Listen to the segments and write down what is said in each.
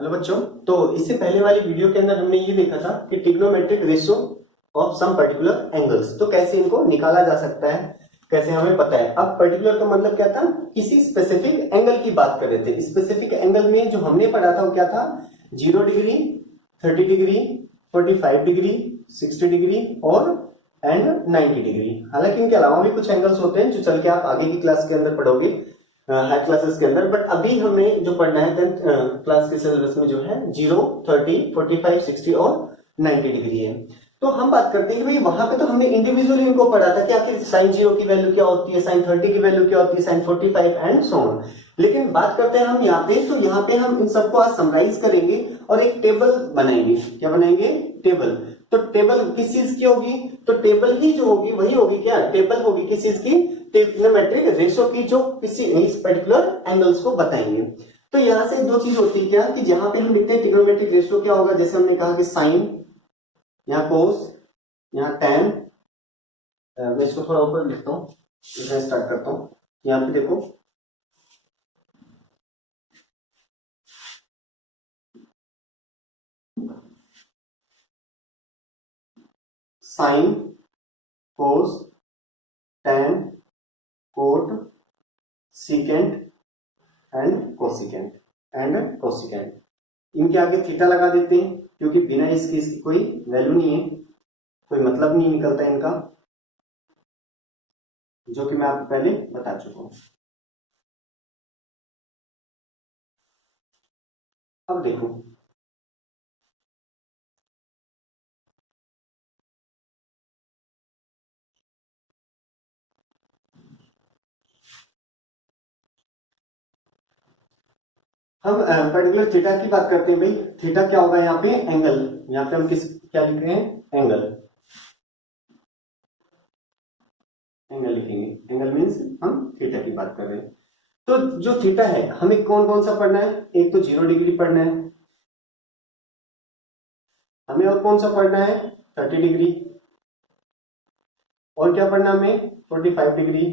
Hello बच्चों। तो इससे पहले वाली वीडियो के अंदर हमने ये देखा था कि trigonometric ratio of some particular angles, तो कैसे इनको निकाला जा सकता है, कैसे हमें पता है। अब पर्टिकुलर का मतलब क्या था, किसी स्पेसिफिक एंगल की बात कर रहे थे। स्पेसिफिक एंगल में जो हमने पढ़ा था वो क्या था, 0 डिग्री, 30 डिग्री, 45 डिग्री, 60 डिग्री और एंड 90 डिग्री। हालांकि इनके अलावा भी कुछ एंगल्स होते हैं जो चल के आप आगे की क्लास के अंदर पढ़ोगे, हाई क्लासेस के अंदर। बट अभी हमें जो पढ़ना है 10th क्लास के सिलेबस में जो है 0, 30, 45, 60 और 90 डिग्री है। तो हम बात करते हैं कि भाई वहां पे तो हमने इंडिविजुअली इनको पढ़ा था कि आखिर साइन 0 की वैल्यू क्या होती है, साइन 30 की वैल्यू क्या होती है, साइन 45 एंड सो ऑन। लेकिन बात करते हैं हम यहाँ पे, तो यहाँ पे हम इन सबको आज समराइज करेंगे और एक टेबल बनाएंगे। क्या बनाएंगे? टेबल। तो टेबल किस चीज की होगी? तो टेबल ही जो होगी वही होगी, क्या टेबल होगी किस चीज की? ट्रिग्नोमेट्रिक रेशियो की, जो किसी इस पर्टिकुलर एंगल्स को बताएंगे। तो यहां से दो चीज होती है क्या, कि जहां पे हम लिखते हैं ट्रिग्नोमेट्रिक रेशियो क्या होगा, जैसे हमने कहा कि साइन, यहाँ कोस, यहाँ टैन। मैं इसको थोड़ा ऊपर लिखता हूँ, मैं स्टार्ट करता हूँ। यहाँ पे देखो, sine, cos, tan, cot, secant and cosecant. इनके आगे थीटा लगा देते हैं, क्योंकि बिना इसकी कोई वैल्यू नहीं है, कोई मतलब नहीं निकलता इनका, जो कि मैं आपको पहले बता चुका हूं। अब देखो, हम पर्टिकुलर थीटा की बात करते हैं। भाई थीटा क्या होगा यहाँ पे? एंगल। यहाँ पे हम क्या लिख रहे हैं? एंगल। एंगल लिखेंगे। एंगल मीन्स हम थीटा की बात कर रहे हैं। तो जो थीटा है हमें कौन कौन सा पढ़ना है? एक तो 0 डिग्री पढ़ना है हमें, और कौन सा पढ़ना है? 30 डिग्री, और क्या पढ़ना हमें? 45 डिग्री,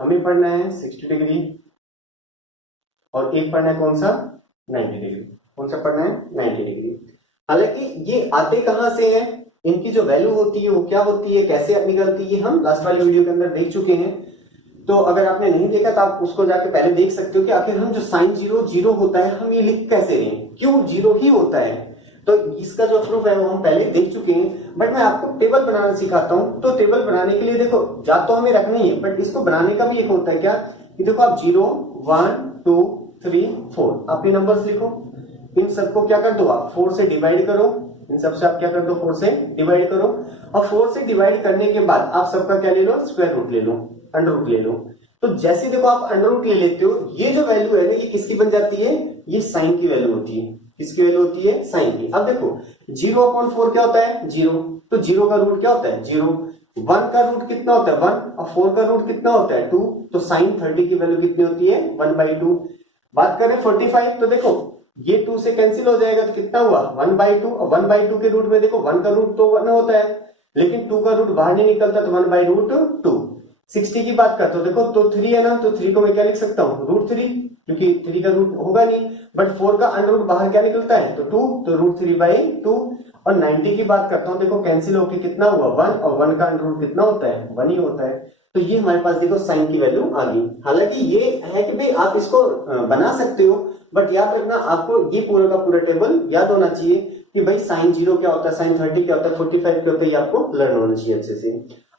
हमें पढ़ना है 60 डिग्री, और एक पढ़ना है कौन सा? 90 डिग्री। कौन सा पढ़ना है? 90 डिग्री। हालांकि ये आते कहां से हैं, इनकी जो वैल्यू होती है वो क्या होती है, कैसे निकलती है, हम लास्ट वाली वीडियो के अंदर देख चुके हैं। तो अगर आपने नहीं देखा तो आप उसको जाके पहले देख सकते हो कि आखिर हम जो साइन 0 0 होता है हम ये लिख कैसे रहे हैं, क्यों 0 ही होता है। तो इसका जो प्रूफ है वो हम पहले देख चुके हैं। बट मैं आपको टेबल बनाना सिखाता हूं। तो टेबल बनाने के लिए देखो, या तो हमें रखना ही है, बट इसको बनाने का भी एक होता है क्या, कि देखो आप 0, 1, 2, 3, 4 आप ये नंबर्स लिखो। इन सबको क्या कर दो आप? 4 से डिवाइड करो। इन सबसे आप क्या कर दो? 4 से डिवाइड करो। और 4 से डिवाइड करने के बाद आप सबका क्या ले लो? स्क्वायर रूट ले लो, अंडर रूट ले लो। तो जैसे देखो आप अंडर रूट ले लेते हो, ये जो वैल्यू है ना, ये किसकी बन जाती है? ये साइन की वैल्यू होती है। किसकी वैल्यू होती है? साइन की। अब देखो 0/4 क्या होता है? 0। तो 0 का रूट क्या होता है? 0। 1 का रूट कितना होता है? 1। और 4 का रूट कितना होता है? 2। तो साइन 30 की वैल्यू कितनी होती है? 1/2। बात करें 45, तो देखो ये 2 से कैंसिल हो जाएगा, तो कितना हुआ? 1/2। और 1/2 के रूट में देखो 1 का रूट तो 1 होता है, लेकिन 2 का रूट बाहर नहीं निकलता, तो 1/√2। 60 की बात करते हो, देखो तो 3 है ना, तो 3 को मैं क्या लिख सकता हूँ? √3, क्योंकि 3 का रूट होगा नहीं। बट 4 का अंडर रूट बाहर क्या निकलता है? तो 2, तो √3/2। और 90 की बात करता हूँ, देखो कैंसिल होके कितना हुआ? 1, और 1 का अंडर रूट कितना होता है? 1 ही होता है। तो ये हमारे पास देखो साइन की वैल्यू आ गई। हालांकि ये है कि भाई आप इसको बना सकते हो, बट याद रखना आपको ये पूरा का पूरा टेबल याद होना चाहिए कि भाई साइन 0 क्या होता है, साइन 30 क्या होता है, 45 क्या होता है, ये आपको लर्न होना चाहिए अच्छे से।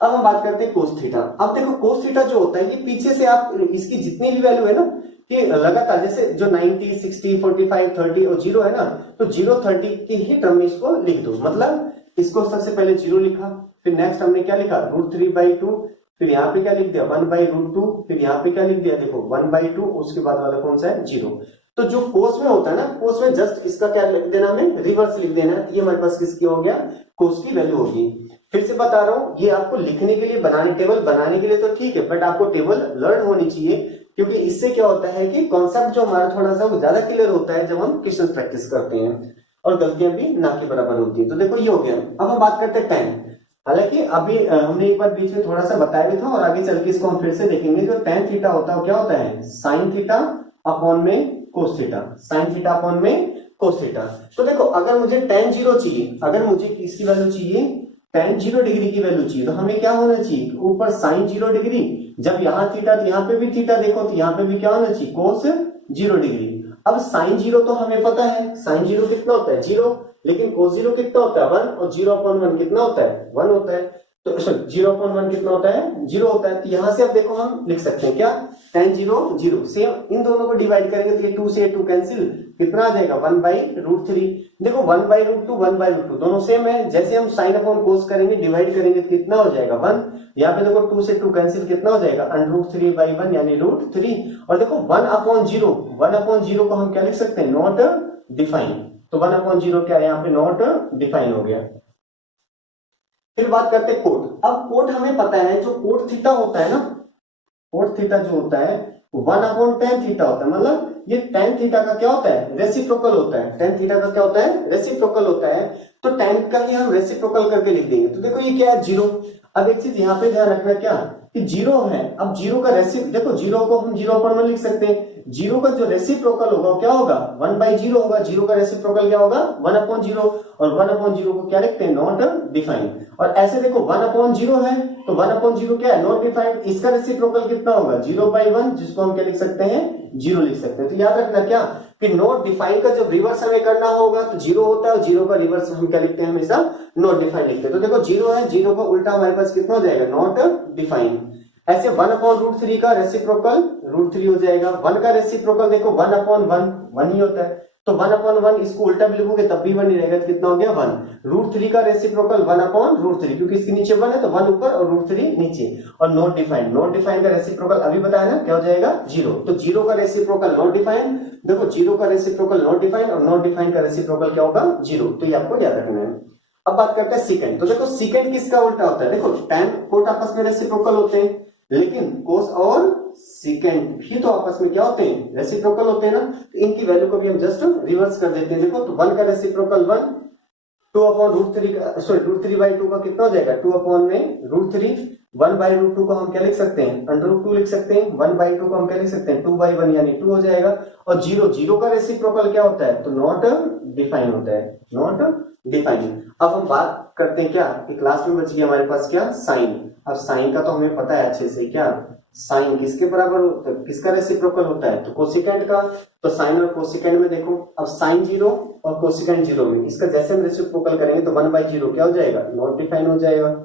अब हम बात करते हैं कोस थीटा। अब देखो कोस थीटा जो होता है, ये पीछे से आप इसकी जितनी भी वैल्यू है ना, कि लगातार जैसे जो 90, 60, 45, 30 और 0 है ना, तो 0, 30 की ही टर्म में इसको लिख दो। मतलब इसको सबसे पहले 0 लिखा, फिर नेक्स्ट हमने क्या लिखा? √3/2, फिर यहाँ पे क्या लिख दिया? 1/√2, फिर यहाँ पे क्या लिख दिया? देखो 1/2, उसके बाद वाला कौन सा है? 0। तो जो कोस में होता है ना, कोस में जस्ट इसका क्या लिख देना, हमें रिवर्स लिख देना है। ये हमारे पास किसकी हो गया? कोस की वैल्यू होगी। फिर से बता रहा हूं, ये आपको लिखने के लिए, बनाने टेबल बनाने के लिए तो ठीक है, बट आपको टेबल लर्न होनी चाहिए, क्योंकि इससे क्या होता है कि कॉन्सेप्ट जो हमारा थोड़ा सा वो ज्यादा क्लियर होता है जब हम क्वेश्चन प्रैक्टिस करते हैं, और गलतियां भी ना के बराबर होती है। तो देखो ये हो गया। अब हम बात करते हैं टैन। हालांकि अभी हमने एक बार बीच में थोड़ा सा बताया भी था, और आगे चल के इसको हम फिर से देखेंगे। जो टैन थीटा होता है वो क्या होता है? साइन थीटा अपॉन में cos theta, sine theta upon में कोस थीटा। तो देखो अगर मुझे tan 0 चाहिए, अगर मुझे किसकी वैल्यू चाहिए, tan 0 डिग्री की वैल्यू चाहिए, तो हमें क्या होना चाहिए, ऊपर sin 0 डिग्री, जब यहाँ थीटा तो यहाँ पे भी थीटा, देखो तो यहाँ पे भी क्या होना चाहिए, कोस 0 डिग्री। अब sin 0 तो हमें पता है, sin 0 कितना होता है 0, लेकिन cos 0 कितना होता है 1, और 0/1 कितना होता है 1 होता है, तो 0/1 कितना होता है 0 होता है। तो यहां से अब देखो हम लिख सकते हैं क्या, tan 0 0, सेम इन दोनों को डिवाइड करेंगे तो ये 2 से 2 कैंसिल, कितना आ जाएगा 1/√3। देखो 1/√2 1/√2 दोनों सेम है, जैसे हम साइन अपॉन कोस करेंगे डिवाइड करेंगे तो कितना हो जाएगा 1, यहाँ पे देखो 2 से 2 कैंसिल, कितना हो जाएगा √3/1 यानी √3। और देखो 1/0 को हम क्या लिख सकते हैं, नॉट डिफाइन, तो 1/0 क्या है यहाँ पे नॉट डिफाइन हो गया। फिर बात करते हैं कोट। अब कोट हमें पता है, जो कोट थीटा होता है ना, कोट थीटा जो होता है 1/tan थीटा होता है, मतलब ये tan थीटा का क्या होता है, रेसिप्रोकल होता है। tan थीटा का क्या होता है, रेसिप्रोकल होता है, तो tan का ही हम रेसिप्रोकल करके लिख देंगे। तो देखो ये क्या है 0। अब एक चीज यहाँ पे ध्यान रखना क्या कि 0 है, अब 0 का देखो 0 को हम 0/1 लिख सकते हैं, 0 का जो रेसिप्रोकल होगा क्या होगा 1/0 होगा, 0 का रेसिप्रोकल क्या होगा 1/0, और 1/0 को क्या लिखते हैं नॉट डिफाइंड। और ऐसे देखो 1/0 है तो 1/0 क्या है नॉट डिफाइंड, इसका रेसिप्रोकल कितना होगा 0/1, जिसको हम क्या लिख सकते हैं 0 लिख सकते हैं। तो याद रखना क्या कि नॉट डिफाइंड का जब रिवर्स हमें करना होगा तो 0 होता है, और 0 का रिवर्स हम क्या लिखते हैं हमेशा नॉट डिफाइंड लिखते हैं। तो देखो 0 है, 0 का उल्टा हमारे पास कितना हो जाएगा नॉट डिफाइंड। ऐसे 1/√3 का रेसिप्रोकल √3 हो जाएगा, 1 का रेसिप्रोकल देखो 1/1 1 ही होता है, तो 1/1 इसको उल्टा भी लिखोगे तब भी 1 ही रहेगा, तो कितना हो गया 1। √3 का रेसिप्रोकल 1/√3, क्योंकि इसके नीचे 1 है तो 1 ऊपर और √3 नीचे। और नॉट डिफाइंड का रेसिप्रोकल अभी बताया ना क्या हो जाएगा 0, तो 0 का रेसिप्रोकल नॉट डिफाइंड, देखो 0 का रेसिप्रोकल नॉट डिफाइंड और नॉट डिफाइंड का रेसिप्रोकल क्या होगा 0, तो ये आपको याद रखना है। अब बात करते हैं सेकंड। तो देखो सेकंड किसका उल्टा होता है, देखो tan कोट आपस में रेसिप्रोकल होते हैं, लेकिन कोस और सेकंड भी तो आपस में क्या होते हैं रेसिप्रोकल होते हैं ना, तो इनकी वैल्यू को भी हम जस्ट रिवर्स कर देते हैं। देखो तो 1 का रेसिप्रोकल 1, 2/√3 का सॉरी √3/2 का कितना हो जाएगा 2/√3, 1/√2 को हम क्या लिख सकते हैं √2 लिख सकते हैं, 1/2 को हम क्या लिख सकते हैं 2/1 यानी 2 हो जाएगा। और 0 का रेसिप्रोकल क्या होता है तो नॉट डिफाइन होता है, नॉट डिफाइन। अब हम बात करते हैं क्या कि क्लास में बच गया हमारे पास क्या साइन। अब साइन का तो हमें पता है अच्छे से, क्या साइन किसके बराबर होता है, किसका रेसिप्रोकल होता है तो कोसेकेंट का। तो साइन और कोसेकेंट में देखो, अब साइन 0 और कोसेकेंट 0 में इसका जैसे हम रेसिप्रोकल करेंगे तो 1/0 क्या हो जाएगा नॉट डिफाइन हो जाएगा।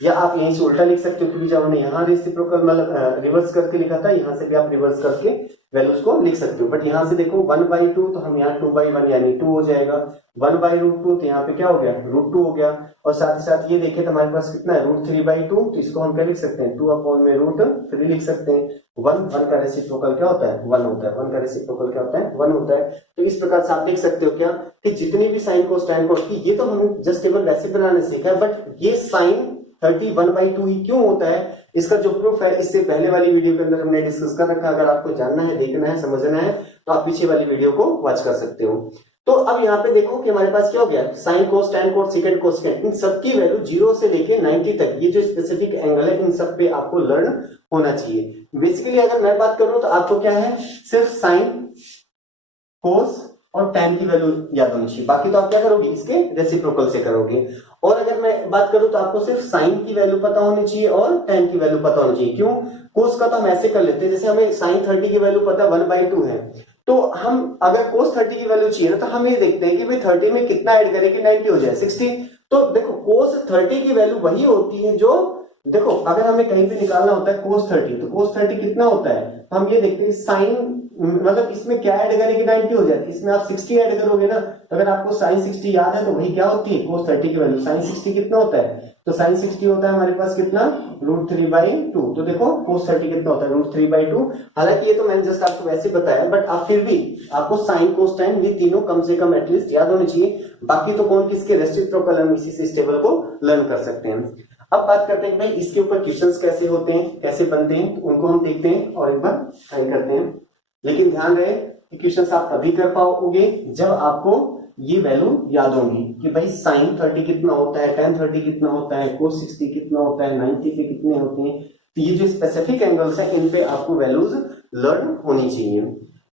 या आप यहीं से उल्टा लिख सकते हो, क्योंकि जब हमने यहाँ रेसिप्रोकल मतलब रिवर्स करके लिखा था, यहाँ से भी आप रिवर्स करके वैल्यूज को लिख सकते हो। बट यहाँ से देखो 1/2 तो हम यहाँ 2/1 यानी 2 हो जाएगा, 1/√2 तो यहाँ पे क्या हो गया √2 हो गया। और साथ ही साथ ये देखें तो हमारे पास कितना है √3/2, तो इसको हम क्या लिख सकते हैं 2/√3 लिख सकते हैं। 1 का रेसिप्रोकल क्या होता है 1 होता है, 1 का रेसिप्रोकल क्या होता है 1 होता है। तो इस प्रकार से आप देख सकते हो क्या कि जितनी भी साइन कोस tan कोस की, ये तो हम जस्ट केवल वैसे बनाने सीखा है, बट ये साइन 30 ही क्यों होता है, इसका जो प्रूफ है इससे पहले वाली वीडियो के अंदर हमने डिस्कस कर रखा है। अगर आपको जानना है, देखना है, समझना है तो आप पीछे वाली वीडियो को वॉच कर सकते हो। तो अब यहाँ पे देखो कि हमारे पास क्या हो गया साइन कोस tan कोस सेकंड कोसेकेंट, इन सब की वैल्यू 0 से लेके 90 तक, ये जो स्पेसिफिक एंगल है इन सब पे आपको लर्न होना चाहिए। बेसिकली अगर मैं बात करूं तो आपको क्या है सिर्फ साइन कोस और tan की वैल्यू याद होनी चाहिए, बाकी तो आप क्या करोगे इसके रेसिप्रोकल से करोगे। और अगर मैं बात करूं तो आपको सिर्फ साइन की वैल्यू पता होनी चाहिए और tan की वैल्यू पता होनी चाहिए। क्यों, कोस का तो हम ऐसे कर लेते हैं, जैसे हमें साइन 30 की वैल्यू पता 1/2 है, तो हम अगर कोस 30 की वैल्यू चाहिए ना तो हम ये देखते हैं कि भाई 30 में कितना ऐड करें कि 90 हो जाए 60। तो देखो कोस 30 की वैल्यू वही होती है जो, देखो अगर हमें कहीं पे निकालना होता है कोस 30, तो कोस 30 कितना होता है, तो हम ये देखते हैं साइन मतलब इसमें क्या ऐड करें कि 90 हो जाए, इसमें आप 60 ऐड करोगे ना, तो अगर आपको साइन 60 याद है तो वही क्या होती है कोस 30 की वैल्यू। साइन 60 कितना होता है, तो साइन 60 होता है हमारे पास कितना √3/2। तो देखो कोस 30 कितना होता है √3/2। हालांकि ये तो मैंने जस्ट आपको वैसे बताया, बट आप फिर भी आपको साइन कोस tan ये तीनों कम से कम एटलीस्ट याद होने चाहिए। बाकी तो कौन किसके रेसिप्रोकल हम इसी से इस टेबल को लर्न कर सकते हैं। अब बात करते हैं भाई इसके ऊपर क्वेश्चंस कैसे होते हैं, कैसे बनते हैं, तो उनको हम देखते हैं और एक बार ट्राई करते हैं। लेकिन ध्यान रहे कि क्वेश्चंस आप तभी कर पाओगे जब आपको ये वैल्यू याद होगी कि भाई साइन 30 कितना होता है, tan 30 कितना होता है, कोस 60 कितना होता है, 90 पे कितने होते हैं। तो ये जो स्पेसिफिक एंगल्स है इन पे आपको वैल्यूज लर्न होनी चाहिए।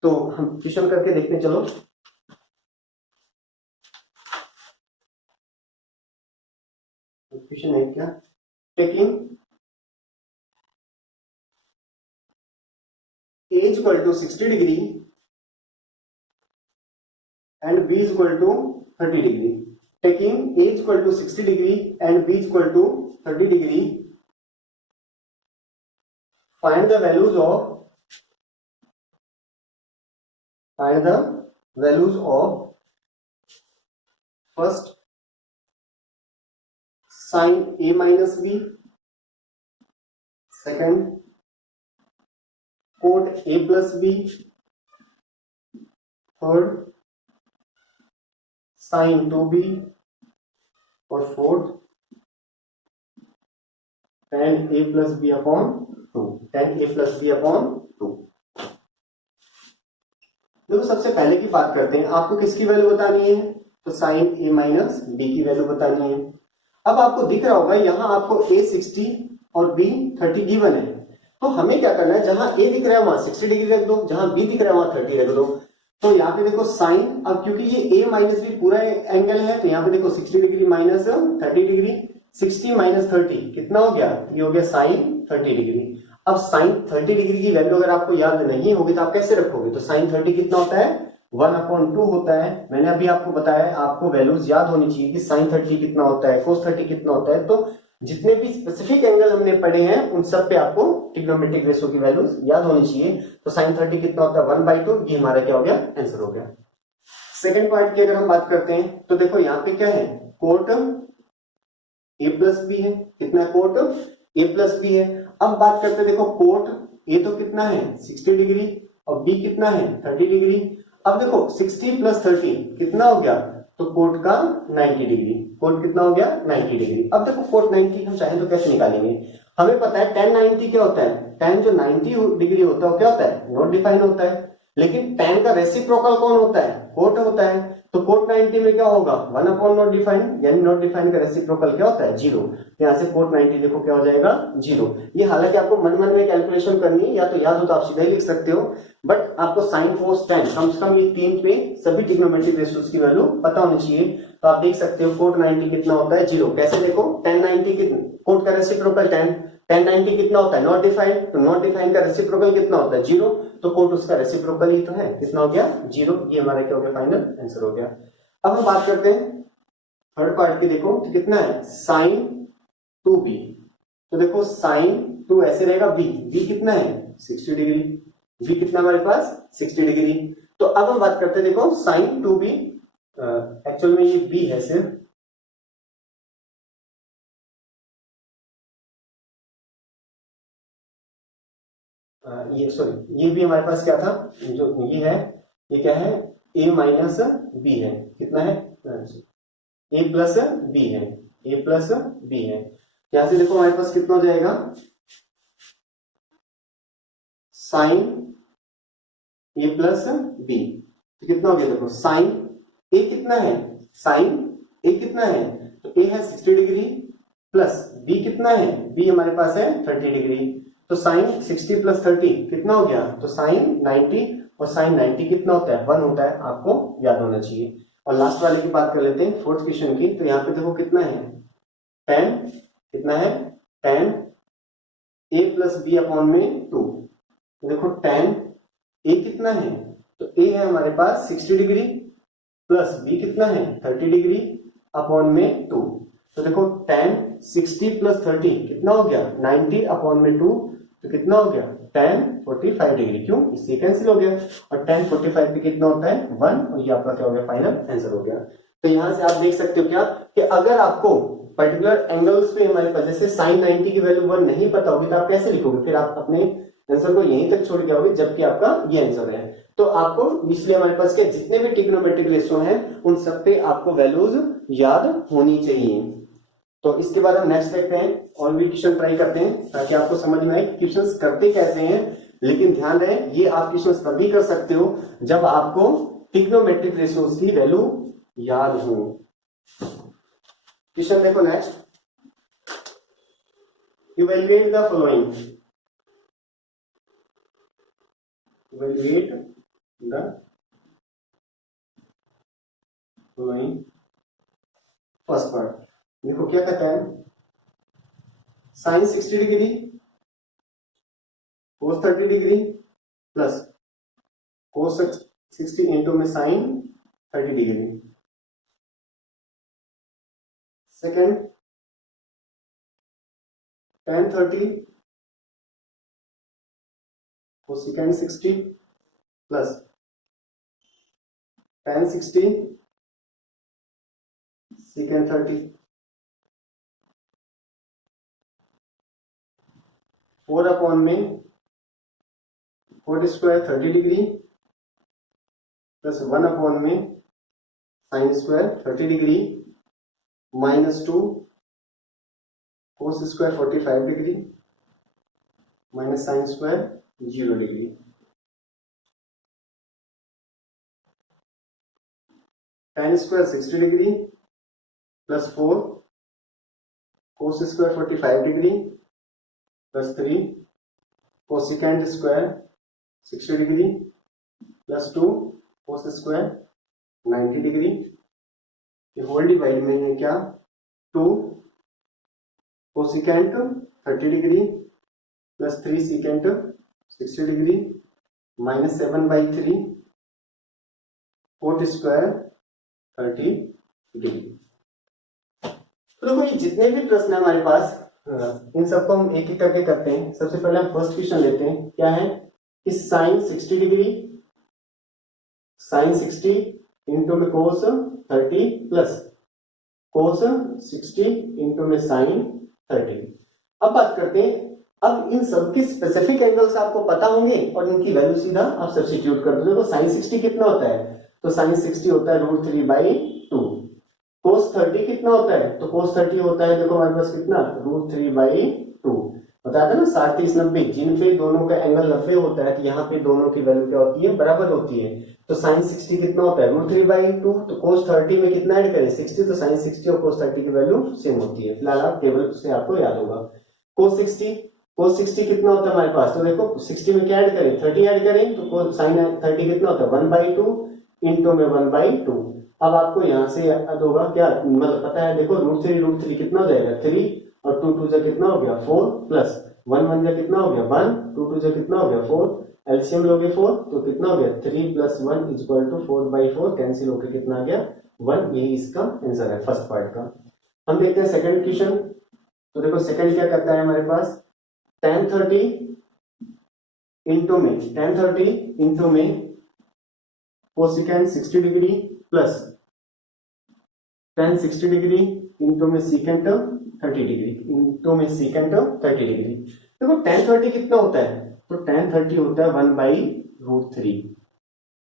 तो हम क्वेश्चन करके देखते हैं, चलो। क्वेश्चन है क्या, taking a is equal to 60 degree and b is equal to 30 degree. Taking a is equal to 60 degree and b is equal to 30 degree, find the values of first sin a minus b, second cot a plus b, third sin 2b, और fourth tan a plus b upon 2, tan a plus b upon 2। देखो सबसे पहले की बात करते हैं, आपको किसकी वैल्यू बतानी है, तो sin a माइनस b की वैल्यू बतानी है। अब आपको दिख रहा होगा यहां आपको a 60 और b 30 गिवन है, तो हमें क्या करना है, जहां a दिख रहा है वहां 60 डिग्री रख दो, जहां b दिख रहा है वहां 30 रख दो। तो यहाँ पे देखो साइन, अब क्योंकि ये a माइनस b पूरा एंगल है, तो यहाँ पे देखो 60 डिग्री माइनस 30 डिग्री, 60 माइनस 30 कितना हो गया, ये हो गया साइन 30 डिग्री। अब साइन 30 डिग्री की वैल्यू अगर आपको याद नहीं होगी तो आप कैसे रखोगे, तो साइन 30 कितना होता है, 1/2 होता है। मैंने अभी आपको बताया आपको वैल्यूज याद होनी चाहिए कि साइन 30 कितना होता है, कोस 30 कितना होता है। तो जितने भी स्पेसिफिक एंगल हमने पढ़े हैं उन सब पे आपको ट्रिग्नोमेट्रिक रेशियो की वैल्यूज याद होनी चाहिए। तो साइन 30 कितना होता है, 1/2, ये हमारा क्या हो गया, आंसर हो गया। सेकेंड पॉइंट की अगर हम बात करते हैं तो देखो यहाँ पे क्या है, कोट ए प्लस बी है, कितना है, कोट ए प्लस बी है। अब बात करते हैं, देखो कोट ए तो कितना है 60 डिग्री और बी कितना है 30 डिग्री। अब देखो 60 प्लस 30 कितना हो गया, तो कोट का 90 डिग्री, कोट कितना हो गया 90 डिग्री। अब देखो कोट 90 हम चाहें तो कैसे निकालेंगे, हमें पता है tan 90 क्या होता है, tan जो 90 डिग्री होता है क्या होता है, नॉट डिफाइन होता है। लेकिन tan का रेसिप्रोकल कौन होता है, कोट होता है। तो कोट 90 में क्या होगा, 1/, नॉट डिफाइन, यानी नॉट डिफाइन का रेसिप्रोकल क्या होता है, 0। यहाँ से कोट 90 देखो क्या हो जाएगा, 0। ये हालांकि आपको मन मन में कैलकुलेशन करनी है, या तो याद हो तो आप सीधा ही लिख सकते हो, बट आपको साइन कोस tan कम से कम ये तीन पे सभी ट्रिग्नोमेट्रिक रेशियोज की वैल्यू पता होनी चाहिए। तो आप देख सकते हो कोट 90 कितना होता है, 0। कैसे देखो, tan 90 कितना, कोट का रेसिप्रोकल tan 90 कितना होता है, नॉट डिफाइंड, तो नॉट डिफाइंड का रेसिप्रोकल कितना होता है, 0। तो कोट उसका रेसिप्रोकल ही तो है, कितना हो गया, 0। ये हमारा क्या हो गया, फाइनल आंसर हो गया। अब हम बात करते हैं थर्ड पार्ट की, देखो तो कितना है साइन 2b। तो देखो साइन 2 ऐसे रहेगा, b कितना है 60 डिग्री, b कितना हमारे पास 60 डिग्री। तो अब हम बात करते हैं, देखो साइन 2b, एक्चुअल में ये b है सिर्फ, ये सॉरी ये भी हमारे पास क्या था, जो ये है, ये क्या है, a माइनस बी है, कितना है, a प्लस बी है, a प्लस बी है। यहां से देखो हमारे पास कितना हो जाएगा, साइन a प्लस बी, तो कितना हो गया, देखो साइन a कितना है, साइन a कितना है, तो a है 60 डिग्री प्लस b कितना है, b हमारे पास है 30 डिग्री। तो साइन 60 प्लस 30 कितना हो गया, तो साइन 90, और साइन 90 कितना होता है, 1 होता है, आपको याद होना चाहिए। और लास्ट वाले की बात कर लेते हैं, फोर्थ क्वेश्चन की। तो यहाँ पे देखो कितना है, tan कितना है, tan a plus b upon में 2। देखो tan a कितना है, तो a है हमारे पास 60 डिग्री प्लस b कितना है 30 डिग्री अपॉन में 2। तो देखो tan 60 प्लस 30 कितना हो गया, 90 अपॉन में 2, तो कितना हो गया tan 45 डिग्री, क्यों, इससे कैंसिल हो गया। और tan 45 पे कितना होता है 1, और ये आपका क्या हो गया, फाइनल आंसर हो गया। तो यहां से आप देख सकते हो क्या, कि अगर आपको पर्टिकुलर एंगल्स पे हमारे पास जैसे साइन 90 की वैल्यू 1 नहीं पता होगी तो आप कैसे लिखोगे, फिर आप अपने आंसर को यहीं तक छोड़ के आओगे जबकि आपका ये आंसर है। तो आपको इसलिए हमारे पास के जितने भी ट्रिग्नोमेट्रिक रेशियो हैं उन सब पे आपको वैल्यूज याद होनी चाहिए। तो इसके बाद हम नेक्स्ट देखते हैं, और भी क्वेश्चन ट्राई करते हैं ताकि आपको समझ में आए क्वेश्चंस करते कैसे हैं। लेकिन ध्यान रहे ये आप क्वेश्चंस तभी कर सकते हो जब आपको ट्रिग्नोमेट्रिक रेशियोज की वैल्यू याद हो। क्वेश्चन देखो next, evaluate the following, evaluate the following first part. देखो क्या कहता है, sine 60 degree cos 30 degree plus cos 60 into में sine 30 degree. Second tan 30 cosecant 60 plus tan 60 secant 30। 4 upon में cot square 30 degree plus 1 upon में sine square 30 degree minus 2 cos square 45 degree minus sine square 0 degree. tan square 60 degree plus 4 कोस square 45 degree plus 3 cosecant square 60 degree plus 2 cos square 90 degree. ये whole divide में है क्या, 2 cosecant 30 degree plus 3 secant 60 degree minus 7/3 coat square 30 degree. तो देखो ये जितने भी प्रश्न है हमारे पास, इन सबको हम एक एक करके करते हैं। सबसे पहले हम फर्स्ट क्वेश्चन लेते हैं, क्या है कि साइन 60 डिग्री साइन 60 इंटू में कोस 30 प्लस कोस 60 इंटू में साइन 30। अब बात करते हैं, अब इन सबके स्पेसिफिक एंगल्स आपको पता होंगे और इनकी वैल्यू सीधा आप सब्स्टिट्यूट कर दो। देखो साइन 60 कितना होता है, तो साइन 60 होता है √3/2। कोस 30 कितना होता है, तो कोस 30 होता है, देखो हमारे पास कितना √3/2। बता दें ना 60 30 90, जिन पे दोनों का एंगल 90 होता है तो यहाँ पे दोनों की वैल्यू क्या होती है, बराबर होती है। तो साइन 60 कितना होता है √3/2, तो कोस 30 में कितना ऐड करें 60, तो साइन 60 और कोस 30 की वैल्यू सेम होती है। फिलहाल आप टेबल से आपको याद होगा। कोस 60 कितना होता है हमारे पास, तो देखो 60 में क्या ऐड करें 30 ऐड करें, तो साइन 30 कितना होता है 1/2 इंटू में 1/2। अब आपको यहाँ से याद होगा क्या, मतलब पता है, देखो √3 कितना हो जाएगा 3 और 2 2 कितना हो गया 4 प्लस 1 1 कितना हो गया 1, 2 2 कितना हो गया 4, एलसीएम लोगे 4 तो कितना हो गया 3 + 1 = 4/4, कैंसिल होकर कितना आ गया 1। यही इसका आंसर है फर्स्ट पार्ट का। हम देखते हैं सेकंड क्वेश्चन। तो देखो सेकंड क्या करता है हमारे पास, tan 30 इंटू में cosecant 60 degree plus tan 60 degree into में सीकेंट 30 डिग्री इंटू में सीकेंट 30 डिग्री। देखो tan 30 कितना होता है, तो tan 30 होता है 1/√3।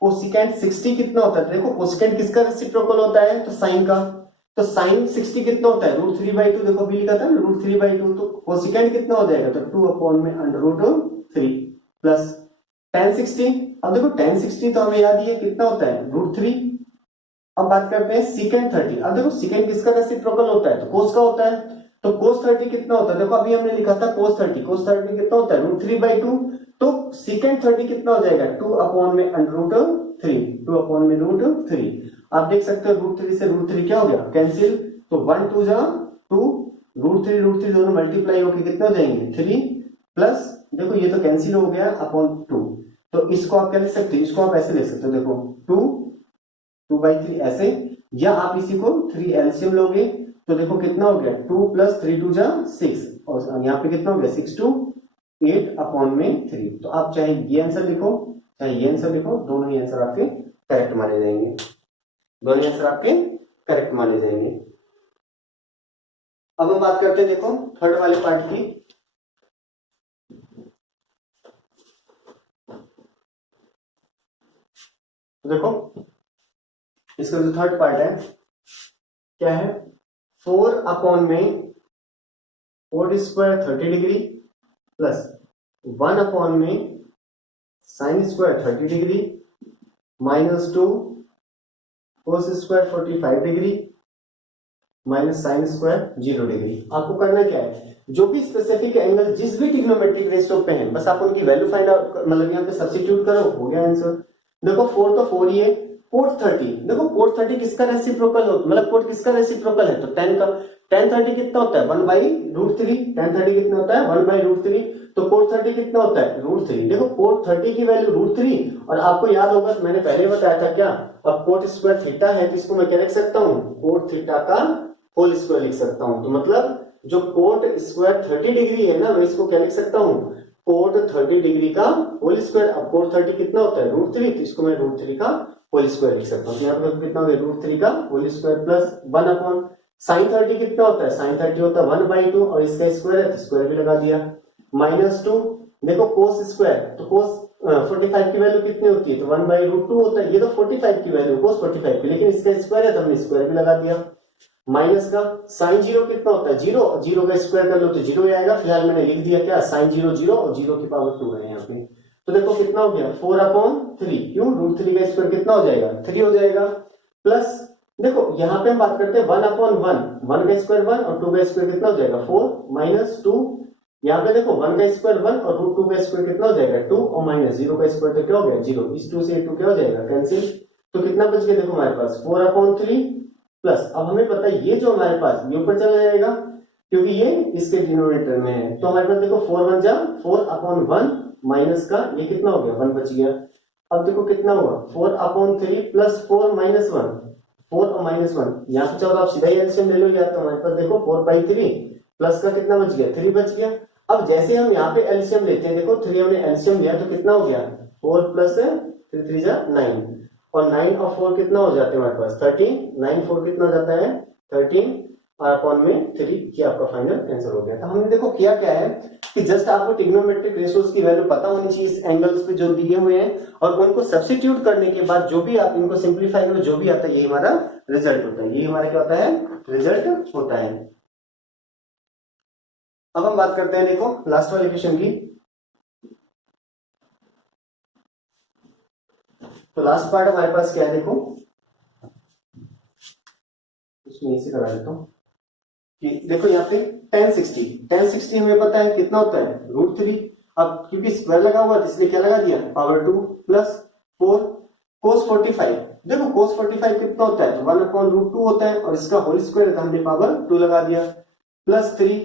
कोसिकेंड 60 कितना होता है, देखो कोसिकेंड किसका रेसिप्रोकल होता है, तो साइन का। तो साइन 60 कितना होता है √3/2, देखो भी लिखा था ना √3/2, तो कोसिकेंड कितना हो जाएगा, तो 2 अपॉन में √3 प्लस tan 60। अब देखो tan 60 तो हमें याद ही है कितना होता है √3। अब बात करते हैं सीकेंड 30। अब देखो सीकेंड किसका रेसिप्रोकल होता है, तो कोस का होता है। तो कोस 30 कितना होता है, देखो अभी हमने लिखा था कोस 30 कितना होता है √3/2, तो सीकेंड 30 कितना हो जाएगा 2 अपॉन में √3। आप देख सकते हो √3 से √3 क्या हो गया कैंसिल, तो 1 2 जा 2, √3 दोनों मल्टीप्लाई होकर कितना हो जाएंगे 3 प्लस, देखो ये तो कैंसिल हो गया अपॉन 2। तो इसको आप क्या लिख सकते हो, इसको आप ऐसे लिख सकते हो, देखो 2/3 ऐसे, या आप इसी को 3 एलसीएम लोगे तो देखो कितना हो गया 2 + 3 2 जा 6, और यहाँ पे कितना हो गया 6 2 8 अपॉन में 3। तो आप चाहे ये आंसर लिखो चाहे ये आंसर लिखो, दोनों ही आंसर आपके करेक्ट माने जाएंगे, दोनों आंसर आपके करेक्ट माने जाएंगे। अब हम बात करते हैं देखो थर्ड वाले पार्ट की। देखो इसका जो थर्ड पार्ट है क्या है, 4 अपॉन में cot square 30 degree plus 1 upon में sine square 30 degree minus 2 cos square 45 degree minus sine square 0 degree. आपको करना क्या है, जो भी स्पेसिफिक एंगल जिस भी ट्रिग्नोमेट्रिक रेशियो पे है बस आप उनकी वैल्यू फाइंड आउट, मतलब यहाँ पे सब्स्टिट्यूट करो, हो गया आंसर। देखो 4 तो 4 ही है, कोट 30, देखो कोट 30 किसका रेसिप्रोकल हो, मतलब कोट किसका रेसिप्रोकल है, तो 10 का, 10 30 कितना होता है 1/√3, 10 30 कितना होता है 1/√3, तो कोट 30 कितना होता है √3। देखो कोट 30 की वैल्यू √3, और आपको याद होगा मैंने पहले बताया था क्या, अब कोट स्क्वायर थीटा है तो इसको मैं क्या लिख सकता हूँ, कोट थीटा का होल स्क्वायर लिख सकता हूँ। तो मतलब जो कोट स्क्वायर 30 डिग्री है ना, मैं इसको क्या लिख सकता हूँ, कोट 30 डिग्री का होल स्क्वायर। अब कोट 30 कितना होता है √3, तो इसको मैं √3 का होल स्क्वायर लिख सकता हूँ। तो यहाँ पे कितना हो गया √3 का होल स्क्वायर प्लस 1 साइन 30 कितना होता है, साइन 30 होता है 1/2, और इसका स्क्वायर है तो स्क्वायर भी लगा दिया, -2। देखो कोस स्क्वायर, तो कोस 45 की वैल्यू कितनी होती है, तो 1/√2 होता है, ये तो 45 की वैल्यू कोस 45 की, लेकिन इसका स्क्वायर है तो हमने स्क्वायर भी लगा दिया। माइनस का साइन 0 कितना होता है 0, 0 का स्क्वायर कर लो तो 0 ही आएगा, फिलहाल मैंने लिख दिया क्या साइन 0 0, और 0 की पावर 2 है यहाँ पे। तो देखो कितना हो गया 4/3, क्यों √3 का स्क्वायर कितना हो जाएगा 3 हो जाएगा, प्लस देखो यहाँ पे हम बात करते हैं 1/1, 1 का स्क्वायर 1 और 2 का स्क्वायर कितना हो जाएगा 4 -2, यहाँ पे देखो 1 का स्क्वायर 1 और √2 का स्क्वायर कितना हो जाएगा 2, और -0 का स्क्वायर तो क्या हो गया 0, इस 2 से 2 क्या हो जाएगा कैंसिल, तो कितना बच गया देखो हमारे पास 4/3 प्लस, अब हमें पता है ये जो हमारे पास ये ऊपर चला जाएगा क्योंकि ये इसके डिनोमिनेटर में है, तो हमारे पास देखो 4 1 जा 4/1 माइनस का ये कितना हो गया 1 बच गया। अब देखो कितना हुआ 4/3 प्लस 4 -1, 4 और -1 यहाँ पे चाहो तो आप सीधा ही एलसीएम ले लो, या तो हमारे पास देखो 4/3 प्लस का कितना बच गया 3 बच गया। अब जैसे हम यहाँ पे एलसीएम लेते हैं, देखो 3 हमने एलसीएम लिया तो कितना हो गया 4 प्लस 3 3 जा 9, और 9 और 4 कितना हो जाते हैं हमारे पास 13, 9 4 कितना हो जाता है 13, और अपॉन में 3 की आपका फाइनल आंसर हो गया। तो हमने देखो किया क्या है कि जस्ट आपको ट्रिग्नोमेट्रिक रेशियोज की वैल्यू पता होनी चाहिए इस एंगल्स पे जो दिए हुए हैं, और उनको सब्स्टिट्यूट करने के बाद जो भी आप इनको सिंप्लीफाई करो जो भी आता है, ये हमारा रिजल्ट होता है, ये हमारा क्या होता है रिजल्ट होता है। अब हम बात करते हैं देखो लास्ट वाले क्वेश्चन की। तो लास्ट पार्ट हमारे पास क्या है देखो, इसमें इसे करा देता हूं कि देखो यहाँ पे 1060 हमें पता है कितना होता है √3, अब क्योंकि स्क्वायर लगा हुआ है इसलिए क्या लगा दिया पावर 2 प्लस 4 cos 45, देखो cos 45 कितना होता है तो 1/√2 होता है, और इसका होल स्क्वायर हमने पावर 2 लगा दिया, प्लस 3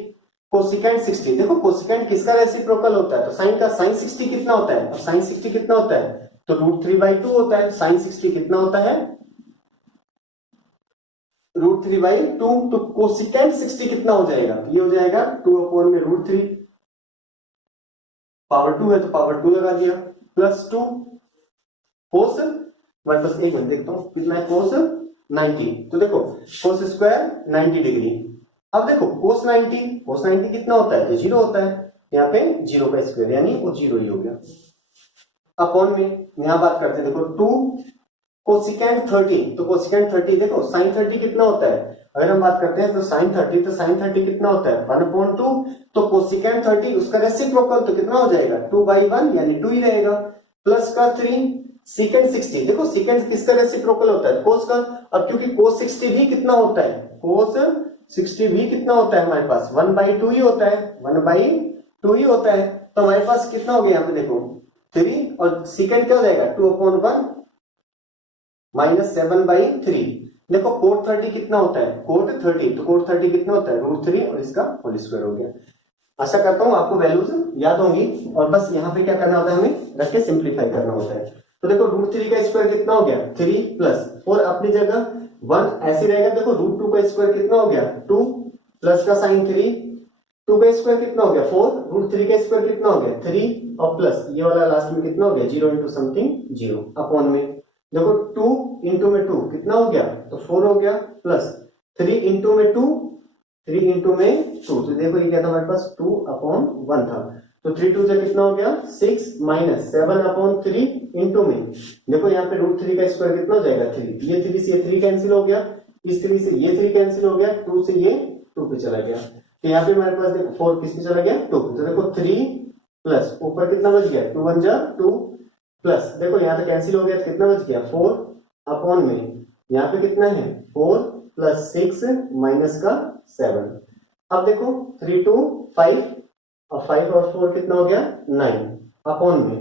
कोसिकेंट 60, देखो कोसिकेंट किसका रेसिप्रोकल होता है, तो साइन का साइन 60 कितना होता है, अब साइन 60 कितना होता है तो √3/2 होता है, साइन 60 कितना होता है √3/2, तो कोसिकेंट 60 कितना हो जाएगा, ये हो जाएगा 2/√3, पावर 2 है तो पावर 2 लगा दिया, प्लस 2 कोस 1 प्लस 1 में देखता हूं कितना है कोस 90, तो देखो कोस स्क्वायर 90 डिग्री। अब देखो कोस 90 कितना होता है तो 0 होता है, यहाँ पे 0 का स्क्वायर यानी वो 0 ही हो गया, अपॉन में यहां बात करते हैं देखो 2 कोसिकेंट 30, तो कोसिकेंट 30 देखो साइन 30 कितना होता है, अगर हम बात करते हैं तो साइन 30 कितना होता है 1/2, तो कोसिकेंट 30 उसका रेसिप्रोकल तो कितना हो जाएगा 2/1 यानी 2 ही रहेगा, प्लस का 3 सीकेंट 60, देखो सीकेंट किसका रेसिप्रोकल होता है कोस का, अब क्योंकि कोस 60 भी कितना होता है कोस 60 भी कितना होता है हमारे पास 1/2 ही होता है, 1/2 ही होता है, तो हमारे पास कितना हो गया यहाँ पे देखो 3, और सीकेंट क्या हो जाएगा 2/1 -7/3, देखो कोट 30 कितना होता है कोट 30, तो कोट 30 कितना होता है √3 और इसका होल स्क्वायर हो गया। आशा करता हूं आपको वैल्यूज याद होंगी, और बस यहाँ पे क्या करना होता है हमें रख के सिंप्लीफाई करना होता है। तो देखो √3 का स्क्वायर कितना हो गया 3 प्लस 4 अपनी जगह 1 ऐसे रहेगा, देखो √2 का स्क्वायर कितना हो गया 2 प्लस का साइन 3, 2 का स्क्वायर कितना हो गया 4, √3 का स्क्वायर कितना हो गया 3, और प्लस ये वाला लास्ट में कितना हो गया 0 इंटू समथिंग 0, अपॉन में देखो 2 इंटू में 2 कितना हो गया तो 4 हो गया, प्लस 3 इंटू में 2 3 इंटू में 2, तो देखो ये क्या था हमारे पास 2/1 था, तो 3 2 से कितना हो गया 6 माइनस 7/3 इंटू में, देखो यहाँ पे √3 का स्क्वायर कितना हो जाएगा 3, ये 3 से ये 3 कैंसिल हो गया, इस 3 से ये 3 कैंसिल हो गया, 2 से ये 2 पे चला गया, तो यहाँ पे हमारे पास देखो 4 किस पे चला गया 2, तो देखो 3 प्लस ऊपर कितना बच गया 2 1 जा 2, प्लस देखो यहाँ तो कैंसिल हो गया तो कितना बच गया 4 अपॉन में यहाँ पे कितना है 4 प्लस 6 माइनस का 7, अब देखो 3 2 5 और 5 और 4 कितना हो गया 9 अपॉन में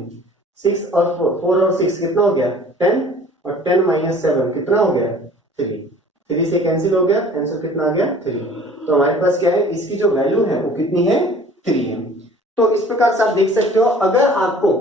6 और 4 और 6 कितना हो गया 10 और 10 माइनस 7 कितना हो गया 3। 3 से कैंसिल हो गया, आंसर कितना आ गया 3। तो हमारे पास क्या है, इसकी जो वैल्यू है वो कितनी है 3 है। तो इस प्रकार से आप देख सकते हो, अगर आपको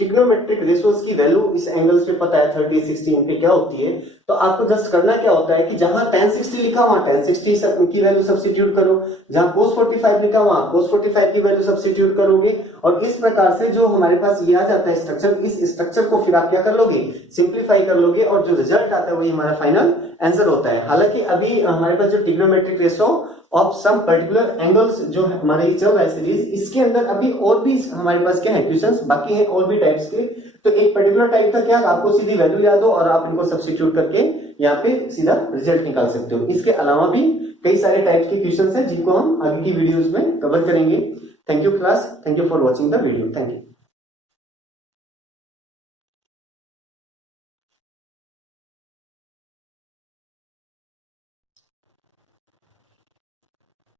ट्रिग्नोमेट्रिक रेशियोज की वैल्यू इस एंगल्स पे पता है 30, 60 पे क्या होती है, तो आपको जस्ट करना क्या होता है कि जहां tan 60 लिखा वहां tan 60 की वैल्यू सब्स्टिट्यूट करो, जहां cos 45 लिखा वहां cos 45 की वैल्यू सब्स्टिट्यूट करोगे, और इस प्रकार से जो हमारे पास ये आ जाता है स्ट्रक्चर, इस स्ट्रक्चर को फिर आप क्या कर लोगे, सिंप्लीफाई कर लोगे, और जो रिजल्ट आता है वही हमारा फाइनल आंसर होता है। हालांकि अभी हमारे पास जो trigonometric ratio of some particular angles जो हमारे ये चल रहा है सीरीज, इसके अंदर अभी और भी हमारे पास क्या है क्वेश्चंस बाकी हैं और भी टाइप्स के। तो एक पर्टिकुलर टाइप का क्या, आपको सीधी वैल्यू याद हो और आप इनको सब्स्टिट्यूट करके यहाँ पे सीधा रिजल्ट निकाल सकते हो। इसके अलावा भी कई सारे टाइप्स के क्वेश्चंस हैं जिनको हम आगे की वीडियोस में कवर करेंगे। Thank you class, thank you for watching the video, thank you.